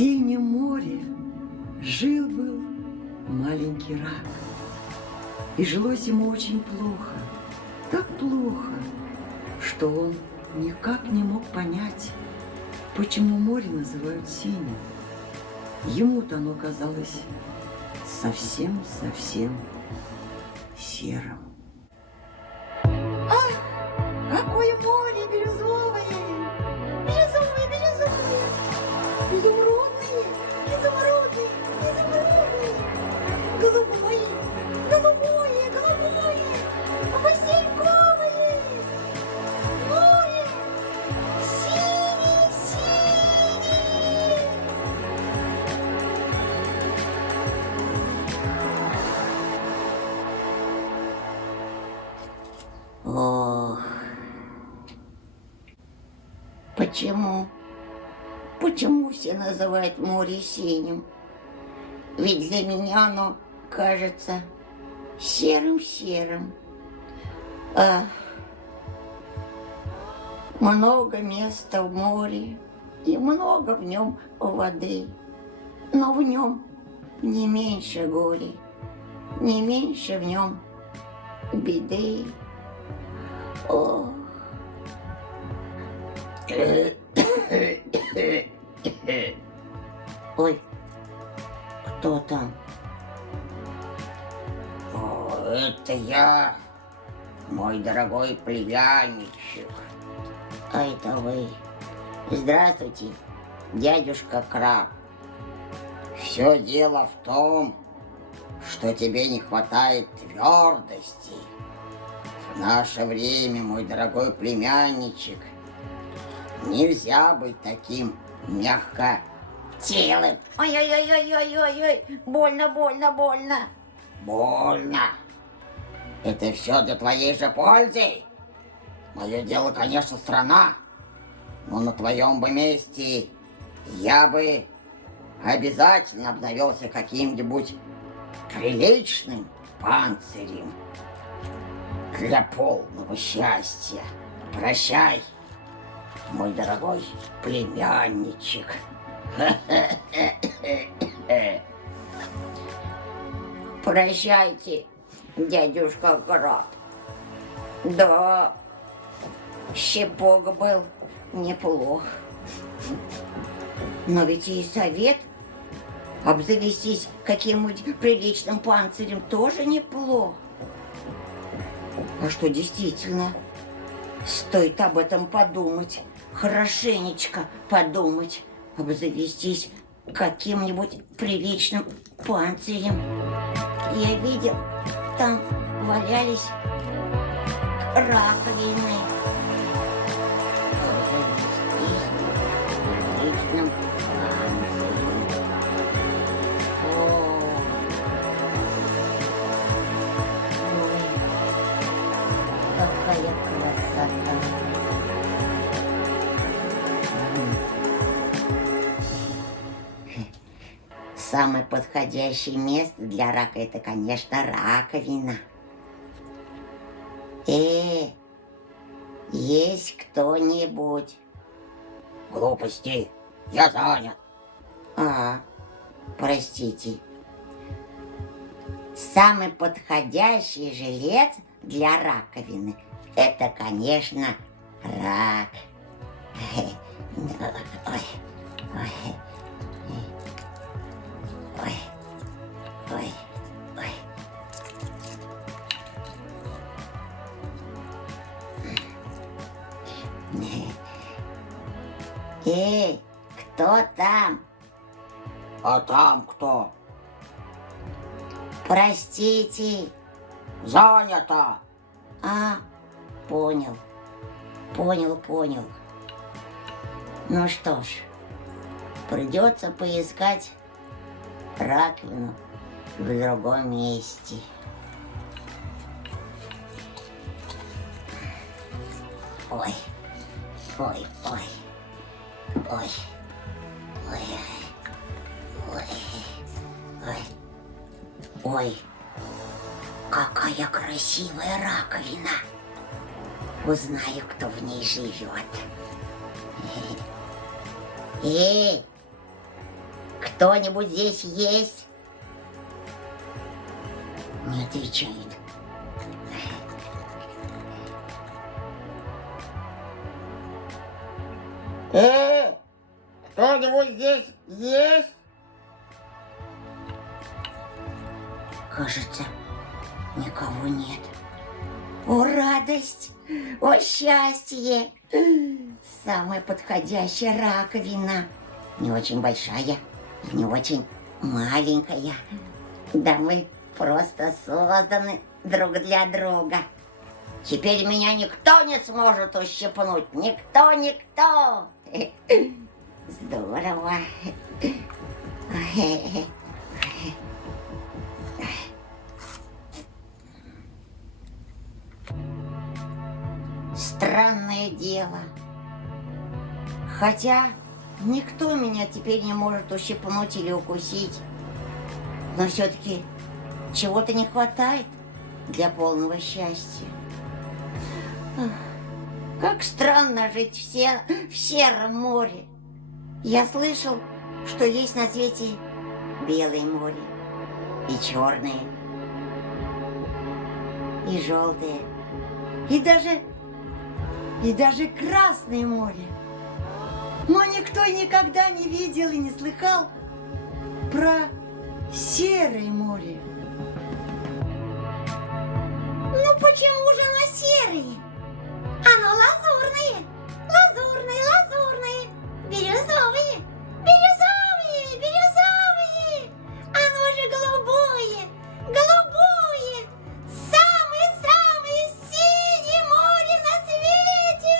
синем море жил-был маленький рак. И жилось ему очень плохо, так плохо, что он никак не мог понять, почему море называют синим. Ему-то оно казалось совсем-совсем серым. Ах, какое море бирюзовое! Бирюзовое, бирюзовое! Изумрудное, изумрудное, изумрудное! Голубое, голубое, голубое! Васильковое! Море! Синее, синее! Ох, почему? Почему все называют море синим? Ведь для меня оно кажется серым-серым. Ах, много места в море и много в нем воды, но в нем не меньше горя, не меньше в нем беды. Ох. Ой, кто там? О, это я, мой дорогой племянничек. А это вы. Здравствуйте, дядюшка Краб. Все дело в том, что тебе не хватает твердости. В наше время, мой дорогой племянничек, нельзя быть таким мягкотелым. Ой-ой-ой-ой-ой-ой, больно, больно, больно. Больно. Это все для твоей же пользы. Мое дело, конечно, страна, но на твоем бы месте я бы обязательно обзавелся каким-нибудь приличным панцирем для полного счастья. Прощай, мой дорогой племянничек. Прощайте, дядюшка Краб. Да, щепок был неплох. Но ведь и совет обзавестись каким-нибудь приличным панцирем тоже неплохо. А что действительно, стоит об этом подумать, хорошенечко подумать, обзавестись каким-нибудь приличным панцирем. Я видел, там валялись раковины. Обзавестись приличным панцирем. О, ой, какая красота! Самое подходящее место для рака — это, конечно, раковина. Есть кто-нибудь? Глупости, я занят. Простите. Самый подходящий жилец для раковины — это, конечно, рак. Ой, ой, ой, ой, ой. Эй, кто там? А там кто? Простите. Занято. Понял. Понял. Ну что ж, придется поискать раковину в другом месте. Ой. Ой, какая красивая раковина. Узнаю, кто в ней живет. Кто-нибудь здесь есть? Не отвечает. Кто-нибудь здесь есть? Кажется, никого нет. О, радость! О, счастье! Самая подходящая раковина. Не очень большая, не очень маленькая. Да мы просто созданы друг для друга. Теперь меня никто не сможет ущипнуть. Никто. Здорово. Странное дело. Хотя никто меня теперь не может ущипнуть или укусить. Но все-таки чего-то не хватает для полного счастья. Как странно жить в сером море. Я слышал, что есть на свете белое море, и черное, и желтое, и даже Красное море. Но никто никогда не видел и не слыхал про Серое море. Ну почему же оно серое? Оно лазурное, бирюзовое. Оно же голубое. Самое-самое синее море на свете.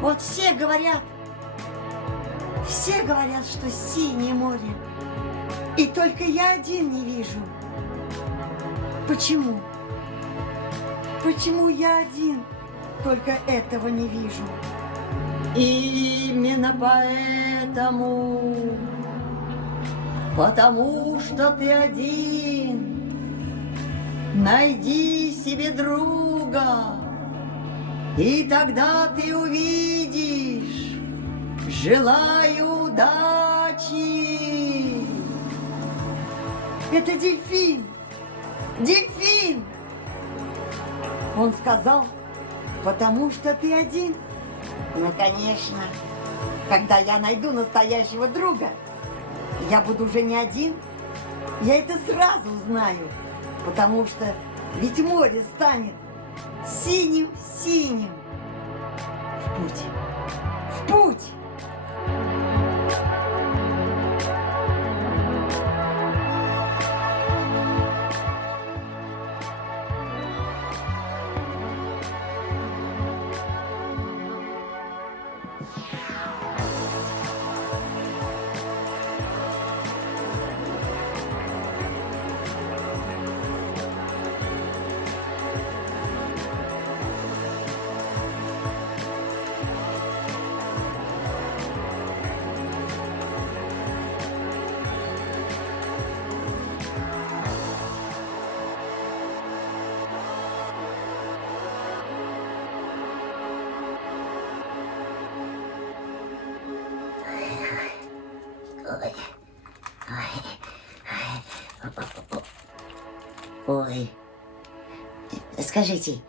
Вот все говорят, что синее море. И только я один не вижу. Почему? Почему я один только этого не вижу? Именно потому что ты один. Найди себе друга, и тогда ты увидишь. Желаю удачи. Это дельфин. Он сказал, потому что ты один. Ну, конечно, когда я найду настоящего друга, я буду уже не один. Я это сразу знаю, потому что ведь море станет синим-синим. В путь! Ой, скажите,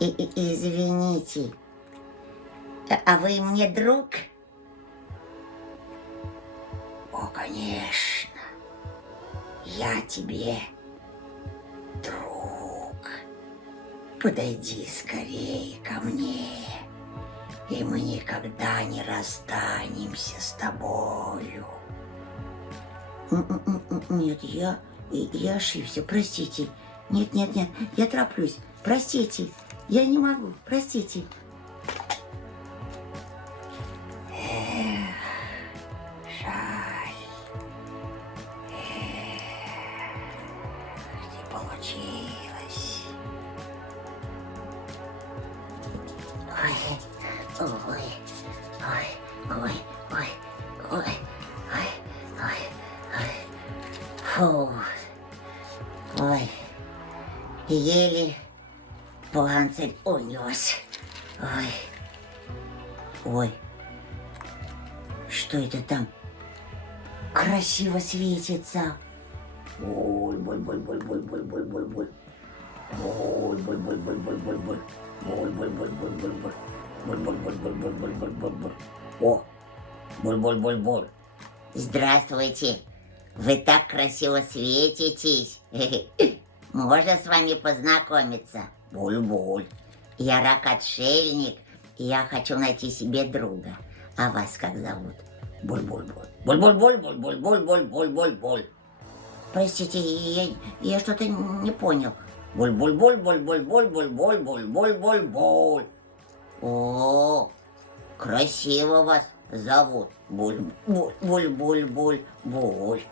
извините, а вы мне друг? О, конечно, я тебе друг. Подойди скорее ко мне, и мы никогда не расстанемся с тобою. Нет, я ошибся, простите. Нет, я тороплюсь. Простите, я не могу, простите. Жаль. Не получилось. Фу. Ой, еле панцирь унес. Ой. что это там красиво светится? Боль, боль, боль, боль, боль, боль, боль, боль, боль. Боль, боль, боль, боль, боль, боль, боль. Боль, боль, боль, боль, боль, боль. Боль, боль, боль, боль, боль, боль, боль, боль, боль. О, боль, боль, боль, боль. Здравствуйте. Вы так красиво светитесь. Можно с вами познакомиться? Буль-буль. Я рак-отшельник, и я хочу найти себе друга. А вас как зовут? Буль-буль-буль. Буль-буль-буль-буль-буль-буль-буль-буль-буль. Простите, я что-то не понял. Буль-буль-буль-буль-буль-буль-буль-буль-буль-буль-буль. О, красиво вас зовут. Буль-буль-буль-буль-буль.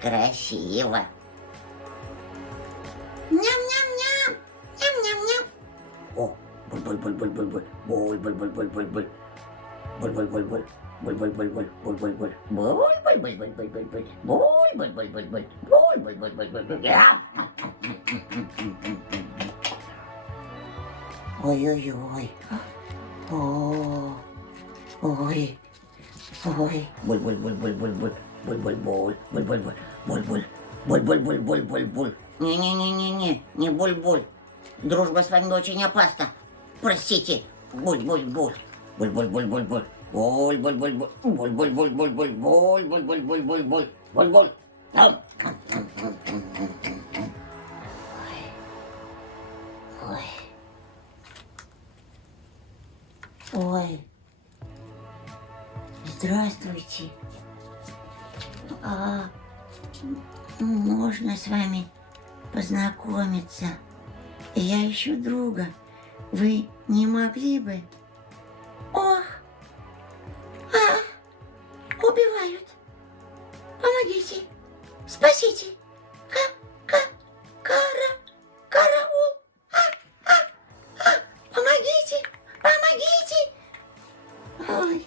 Красиво. Ням-ням-ням. Ням-ням-ням. О, буль-буль-буль-буль-буль-буль. Буль-буль-буль-буль-буль-буль. Буль-буль-буль-буль. Буль-буль-буль-буль. Буль-буль-буль. Буль-буль-буль-буль-буль-буль. Буль-буль-буль-буль-буль. Буль-буль-буль-буль-буль. Ой-ой-ой. О, ой. Ой. Буль-буль-буль-буль-буль-буль. Буль-буль-буль. Буль-буль-буль. Буль-буль. Буль-буль-буль-буль-буль-буль. Не-не-не-не-не, не буль-буль. Дружба с вами очень опасна. Простите. Буль-буль-буль. Буль-буль-буль-буль-буль. Буль-буль-буль-буль. Буль-буль-буль-буль-буль. Буль-буль-буль-буль-буль. Буль-буль. Ой. Ой. Здравствуйте. А можно с вами познакомиться? Я ищу друга. Вы не могли бы? Ох! Убивают! Помогите! Спасите! Караул! Помогите! Помогите! Ой!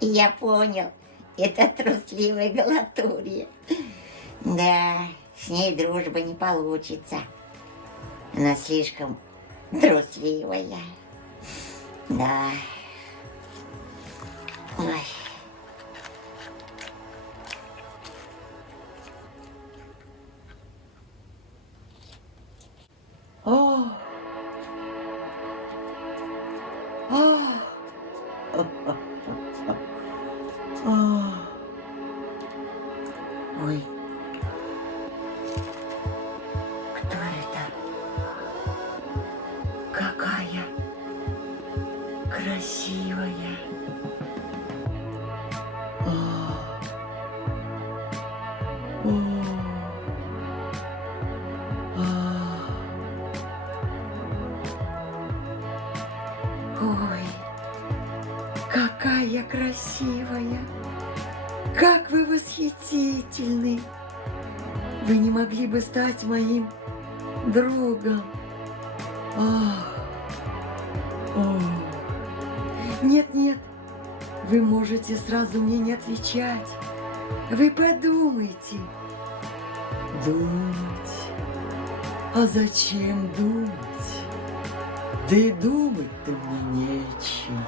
Я понял. Это трусливая Галатурия. Да, с ней дружба не получится. Она слишком трусливая. Да. Ой. О! О! Ой. Кто это? Какая красивая. О! Ой, какая красивая! Как вы восхитительны! Вы не могли бы стать моим другом? Нет, вы можете сразу мне не отвечать. Вы подумайте. Думать? А зачем думать? Да и думать-то мне нечем.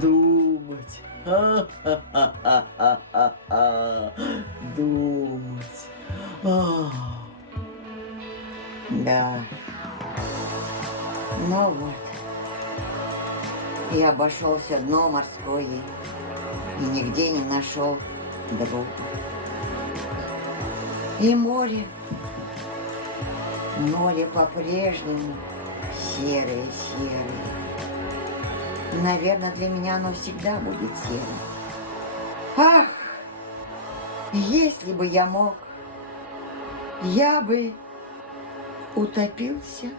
Думать. Думать. Да. Ну вот. Я обошел все дно морское и нигде не нашел друга. И море по-прежнему серое. Наверное, для меня оно всегда будет серым. Ах, если бы я мог, я бы утопился